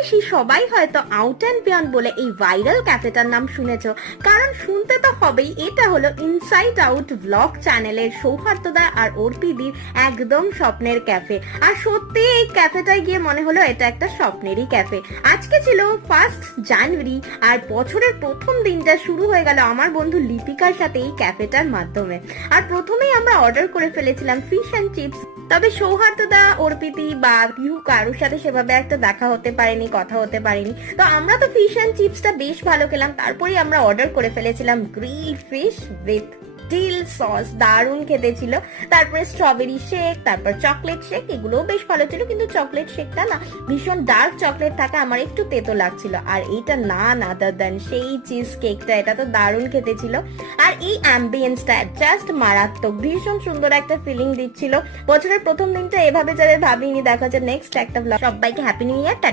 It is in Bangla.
বেশি সবাই হয়তো আউট অ্যান্ড বিয়ন্ড বলে এই ভাইরাল ক্যাফেটার নাম শুনেছো, কারণ শুনতে তো হবেই। এটা হলো ইনসাইড আউট ব্লগ চ্যানেলের সৌহার্দ্যদা আর অর্পিদির একদম স্বপ্নের ক্যাফে। আর সত্যি এই ক্যাফেটায় গিয়ে মনে হলো এটা একটা স্বপ্নেরই ক্যাফে। আজকে ছিল 1 জানুয়ারি আর বছরের প্রথম দিনটা শুরু হয়ে গেল আমার বন্ধু লিপিকার সাথে এই ক্যাফেটার মাধ্যমে। আর প্রথমেই আমরা অর্ডার করে ফেলেছিলাম ফিশ অ্যান্ড চিপস। তবে সৌহার্দ্যদা, অর্পিতি বা পিহু কারোর সাথে সেভাবে একটা দেখা হতে পারেনি, কথা হতে পারেনি। তো আমরা তো ফিশ অ্যান্ড চিপসটা বেশ ভালো খেলাম। তারপরেই আমরা অর্ডার করে ফেলেছিলাম grill fish with dill sauce, দারুণ খেতে ছিল। তারপরে স্ট্রবেরি শেক, তারপর চকলেট শেক, এগুলোও বেশ ভালো ছিল। কিন্তু চকলেট শেকটা না ভীষণ ডার্ক চকলেট থাকে, আমার একটু তেতো লাগছিল। আর এইটা নান আদার দেন সেই চিজ কেকটা, এটা তো দারুণ খেতে ছিল। আর এই অ্যাম্বিয়েন্সটা জাস্ট মারাত্মক, ভীষণ সুন্দর একটা ফিলিং দিচ্ছিল। বছরের প্রথম দিনটা এভাবে যাবে ভাবিনি। দেখা যায় নেক্সট একটা ব্লগ। সবাইকে হ্যাপি নিউ ইয়ার, টাটা।